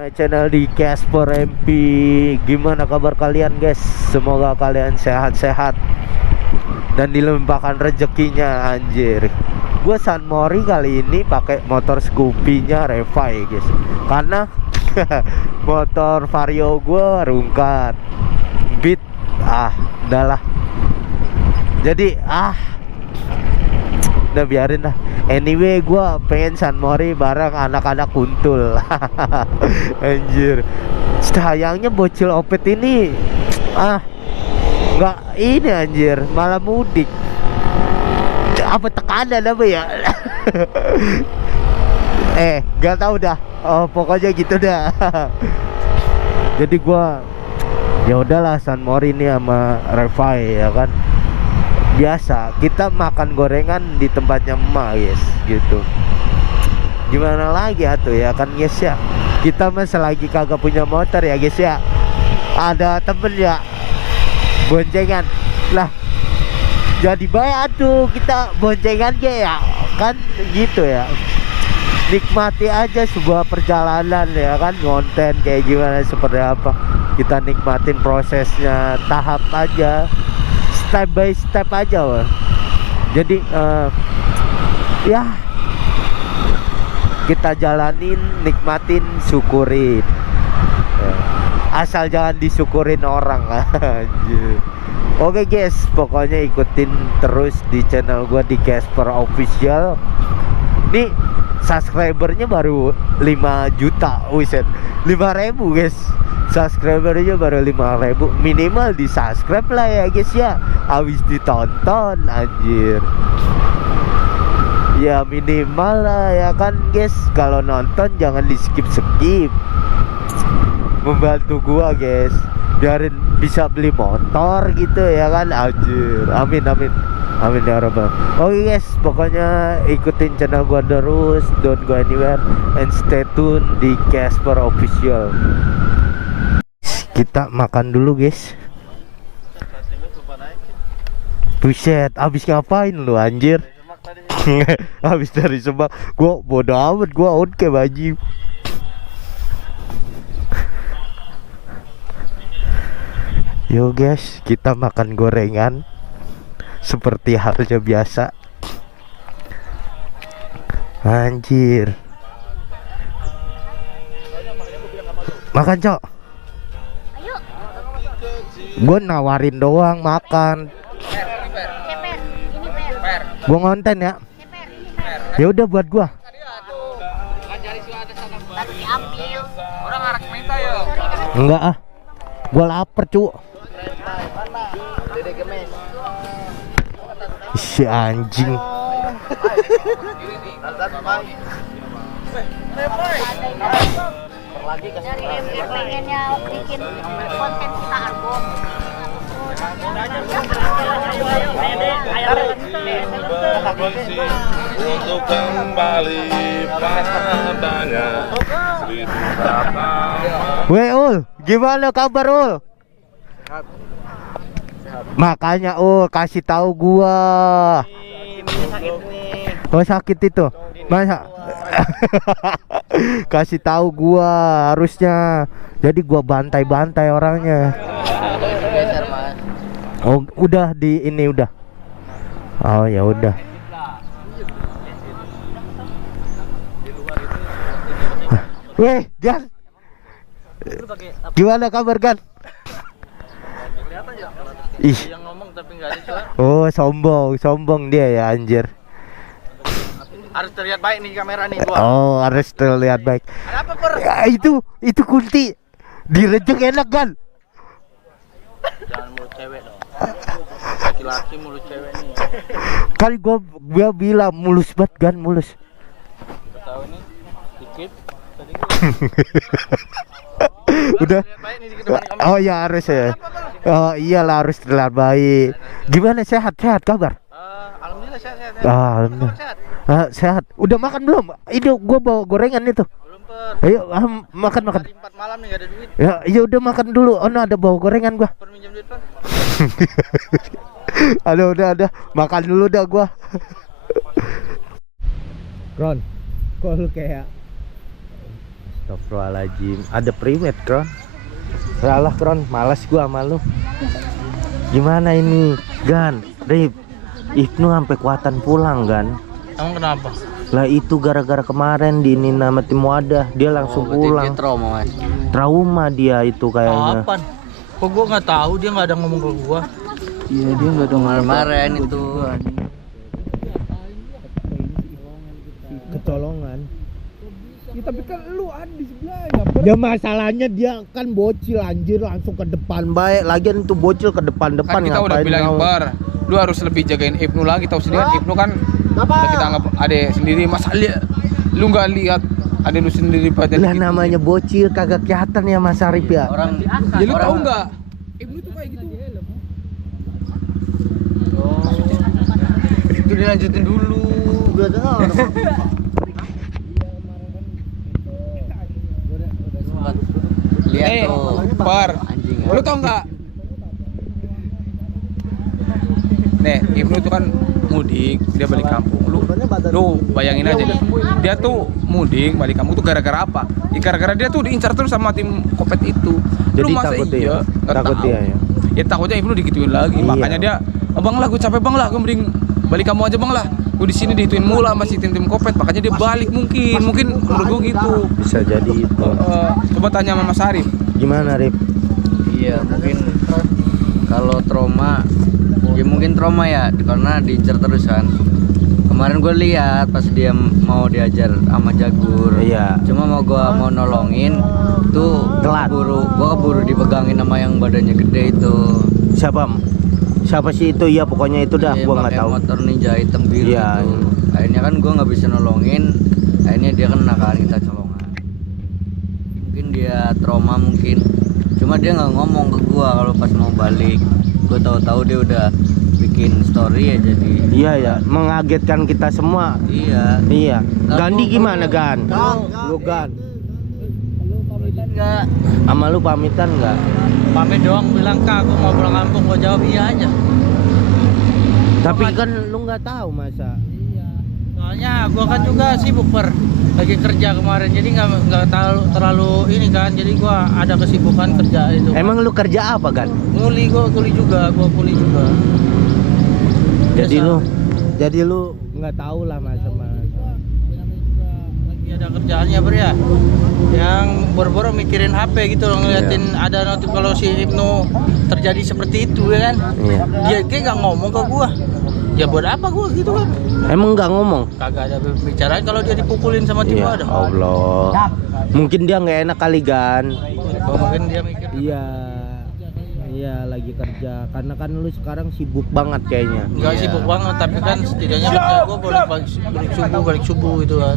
my channel di Casper MP. Gimana kabar kalian guys? Semoga kalian sehat-sehat dan dilimpahkan rezekinya anjir. Gue San Mori kali ini pakai motor Scoopy-nya Revi guys. Karena motor Vario gue rungkat. Beat udahlah. Jadi udah biarin lah. Anyway, gue pengen San Mori bareng anak-anak kuntul. Anjir. Sayangnya bocil opet ini nggak ini anjir, malah mudik. Apa tekanan apa ya? Gak tahu dah. Pokoknya gitu dah. Jadi gue ya udahlah San Mori ini sama Revi ya kan. Biasa kita makan gorengan di tempatnya emak guys gitu. Gimana lagi atuh ya kan guys ya. Kita mah selagi kagak punya motor ya guys ya, ada temen ya boncengan lah, jadi baik atuh kita boncengan ya kan gitu ya. Nikmati aja sebuah perjalanan ya kan, konten kayak gimana seperti apa kita nikmatin prosesnya, tahap aja, step by step aja wah. Jadi ya kita jalanin, nikmatin, syukurin ya. Asal jangan disyukurin orang anjir. Oke guys, pokoknya ikutin terus di channel gua di Casper Official. Nih subscribernya baru 5 juta, wiset 5.000 guys. Subscribernya baru 5.000. Minimal di subscribe lah ya guys ya, habis ditonton anjir. Ya minimal lah ya kan guys. Kalau nonton jangan di skip. Membantu gua guys, biarin bisa beli motor gitu ya kan anjir. Amin ya rabbal. Oke guys, pokoknya ikutin channel gua terus, don't go anywhere and stay tune di Casper Official. Kita makan dulu guys. Buset, abis ngapain lu anjir? Habis dari Semak. Gua bodo amat, gua on cam aja. Yo guys, kita makan gorengan seperti halnya biasa. Anjir. Makan, Cok. Ayo. Gua nawarin doang makan. Gua ngonten ya. Ya udah buat gua. Orang arak minta ya. Enggak gua lapar cu. Si anjing. Dari MR pengennya bikin konten kita album. Untuk kembali padanya. Weh Ul, gimana kabar Ul? Makanya Ul kasih tahu gua. Oh sakit itu. Masa? Kasih tahu gua harusnya. Jadi gua bantai-bantai orangnya. Oh, udah di ini udah. Oh, ya udah. Weh, Gan. Gimana kabar, Gan? Ih. Yang ngomong tapi nggak ada suara. Oh, sombong dia ya anjir. Harus terlihat baik nih kamera nih gua. Oh, harus terlihat baik. Ada apa, Per? Ya, itu kunti. Direjek enak, Gan. Jangan mulut cewek dong. Laki-laki mulut cewek nih. Kan gua bilang mulus banget, Gan, mulus. Tahu nih, dikit. Tadi Udah. baik nih dikit depan kamera. Oh ya harus ya. Oh iyalah harus terlihat baik. Gimana sehat kabar? Alhamdulillah sehat. Alhamdulillah. Sehat. Sehat. Udah makan belum? Itu gua bawa gorengan itu. Belum, Per. Ayo makan. Hari 4 malam nih gak ada duit. Ya iya udah makan dulu. Oh no, ada bawa gorengan gua. Per minjem duit, Per. Aduh udah makan dulu dah gua. Ron, kok lu kayak Astagfirullahaladzim. Ada priwet, Kron. Salah, Kron. Malas gua sama lu. Gimana ini, Gan? Rip, Ibnu sampai kuatan pulang, Gan. Emang kenapa? Lah itu gara-gara kemarin diinin nama tim wadah, dia langsung pulang. Dia trauma, Mas. Trauma dia itu kayaknya. Apaan? Kok gua nggak tahu, dia nggak ada ngomong ke gua. Iya, dia nggak ada Kemarin itu. Kecolongan. Ya, tapi kan lu ada di sebelahnya. Ya masalahnya dia kan bocil anjir, langsung ke depan baik. Lagian itu bocil ke depan-depan Kan kita udah bilang mau. Bar, lu harus lebih jagain Ibnu lagi. Tahu sendiri kan Ibnu kan udah kita anggap adek sendiri. Masa lu nggak lihat adek lu sendiri pada Lah namanya bocil kagak kelihatan ya Mas Arif ya. Orang ya lu tahu nggak Ibnu tuh kayak gitu. itu dilanjutin dulu. Lihat tuh. Bar, Anjing. lu tau nggak? Nih, Ibnu tuh kan mudik, dia balik kampung. Lu bayangin aja nih, dia tuh mudik balik kampung tuh gara-gara apa? Ya, gara-gara dia tuh diincar terus sama tim Kopet itu. Jadi Lu masa takut iya? dia. Nggak Takut tahu. dia ya. Ya takutnya Ibnu digituin lagi, Iya. makanya dia, bang lah, gue capek bang lah, gue mending balik kamu aja bang lah. Gue di sini dihituin mula masih tim-tim Kopet, makanya dia balik mungkin menurut gue gitu. Bisa jadi itu. Coba tanya sama Mas Arif. Gimana Rip? Iya, mungkin kalau trauma, ya mungkin trauma ya, karena diincar terus kan. Kemarin gue lihat pas dia mau diajar sama Jagur, Iya. cuma mau nolongin, tuh Telat. gua keburu dipegangin sama yang badannya gede itu. Siapa? Siapa sih itu? Ya pokoknya itu dah, Dia gua nggak pakai tahu. motor ninja hitam biru Iya. itu. Akhirnya kan gua nggak bisa nolongin, akhirnya dia kena kan, kita colongan. Mungkin dia trauma mungkin, cuma dia nggak ngomong ke gua kalau pas mau balik. Gua tahu-tahu dia udah bikin story ya, jadi Iya ya, mengagetkan kita semua. iya. Iya. Gandhi gimana Gan? Lu Gan? Enggak, Sama lu pamitan nggak? pamit doang bilang kak aku mau pulang kampung, gua jawab iya aja. Tapi kan lu nggak tahu masa. Soalnya gua kan juga sibuk lagi kerja kemarin, jadi nggak terlalu ini kan, jadi gua ada kesibukan kerja itu. Emang lu kerja apa Gan? Gua kuli juga. Jadi lu nggak tahu lah masa. Lagi ada kerjaannya ya, yang boro-boro mikirin HP gitu loh, ngeliatin ada notif kalau si Ibnu terjadi seperti itu ya kan. Iya. Dia kayak nggak ngomong ke gua, ya buat apa gua gitu kan. Emang nggak ngomong? Kagak ada bicaraan kalau dia dipukulin sama tim Iya. ada. Allah. Mungkin dia nggak enak kali Gan. Mungkin dia mikir Iya. Iya lagi kerja. Karena kan lu sekarang sibuk banget kayaknya. nggak Iya. sibuk banget, tapi kan setidaknya kerja gua balik subuh gitu kan.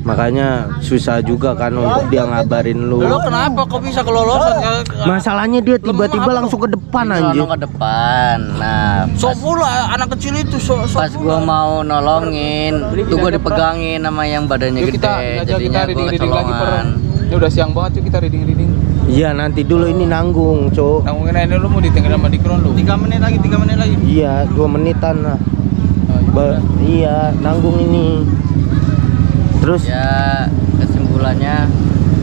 Makanya susah juga kan untuk dia ngabarin lu. Lu kenapa kok bisa kelolosan? Masalahnya dia tiba-tiba langsung ke depan anjir. ke depan. Nah, so pula anak kecil itu pas gua mau nolongin, tuh gua dipegangin sama yang badannya Yuk gede, kita jadinya gua reading lagi per. kecolongan. Ini udah siang banget, yuk kita reading. Iya nanti dulu ini nanggung cok. Nanggungin aja lu mau ditinggal sama Dikron lu. 3 menit lagi. Iya 2 menitan lah. Iya nanggung ini. Terus Ya, kesimpulannya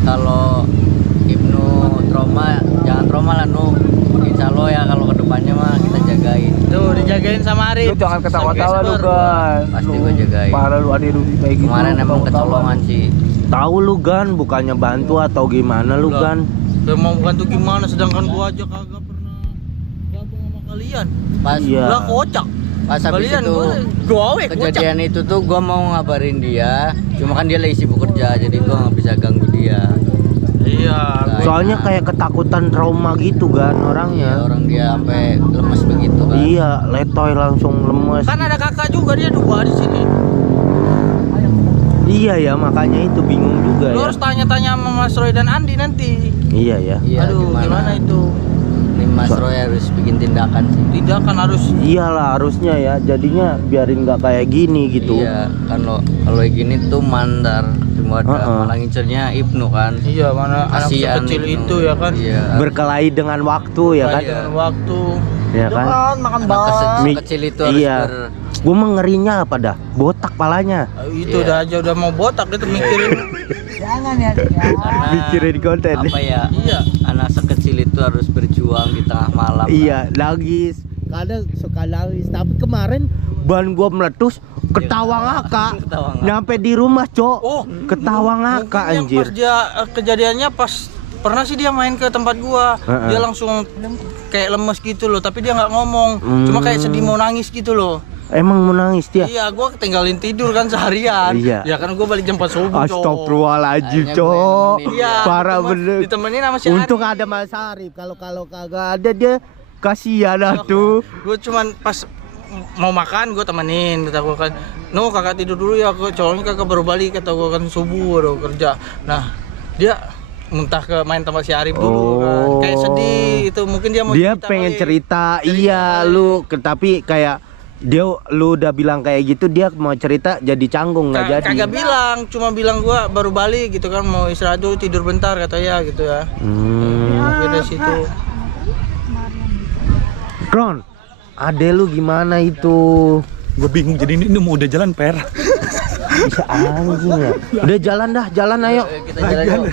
kalau Ibnu trauma, jangan trauma lah Nu. Insya Allah ya kalau kedepannya mah kita jagain. Tuh dijagain sama Arif. Lu jangan ketawa-tawa lu Gan. Pasti gua jagain. Parah lu ada Rudi kayak gitu. Kemarin emang kecolongan sih. tahu lu Gan, bukannya bantu atau gimana lu Lah. Gan? Dia mau bantu gimana, sedangkan gua aja kagak pernah gabung sama kalian. Pas Iya. gua kocak. Pas habis Kalian itu gowe kejadian itu tuh gua mau ngabarin dia, cuma kan dia lagi sibuk kerja, jadi gua nggak bisa ganggu dia. Iya. Soalnya kayak ketakutan trauma gitu Gan Ya, orangnya. orang dia sampai lemes begitu kan. Iya, letoy langsung lemes. Kan ada kakak juga, dia 2 di sini. Iya ya, makanya itu bingung juga Lu ya. harus tanya-tanya sama Mas Roy dan Andi nanti. Iya ya. Iya, Aduh, gimana itu? Ini Mas Roy harus bikin tindakan sih. Tidak kan harus Iyalah harusnya ya, jadinya biarin nggak kayak gini gitu. Iya, kalau kayak gini tuh mandar. Cuma ada malah ngincernya Ibnu kan. iya, mana anak Kasihan kecil Ibnu. itu ya kan. Iya. Berkelahi dengan waktu ya kan? Iya. Dengan waktu. Ya kan? Anak Mi- kecil itu harus iya. Gue mah ngerinya apa dah? Botak palanya. Itu udah aja udah mau botak itu mikirin. Mikirin konten. Apa ya? Iya. Anak sekecil itu harus berjuang di tengah malam. Iya, nangis. Kadang suka nangis. Tapi kemarin ban gua meletus, ketawa ngakak. Ketawa ngakak. Nyampe di rumah, Cok. Oh, Ketawa ngakak mungkin yang anjir. pas dia kejadiannya pas pernah sih dia main ke tempat gua. Heeh. Dia langsung kayak lemes gitu loh, tapi dia nggak ngomong. Cuma kayak sedih mau nangis gitu loh. Emang mau nangis dia? Iya, gua ketinggalin tidur kan seharian. Iya. Ya kan gua balik jam 4 subuh, Cok. Astagfirullahaladzim, Akhirnya Cok. gue yang nemenin. Iya, Parah bener. ditemenin sama si Untung Ari. ada Mas Arif. Kalau kagak ada dia kasihan tuh. Gue cuman pas mau makan gue temenin, kata gue kan, no kakak tidur dulu ya, cowoknya kakak baru balik, kata gue kan subuh baru kerja. Nah dia muntah ke main tempat si Arif dulu kan, kayak sedih itu, mungkin dia mau Dia cerita pengen kali. cerita, iya lu tapi kayak lu udah bilang kayak gitu, dia mau cerita jadi canggung nggak jadi. Kagak bilang, cuma bilang gue baru balik gitu kan, mau istirahat dulu tidur bentar kata ya gitu ya. Mungkin dari situ. Kron, ade lu gimana itu? Gue bingung jadi ini mau udah jalan per. Bisa anjing ya. Udah jalan dah, jalan ayo. Kita jalan yuk.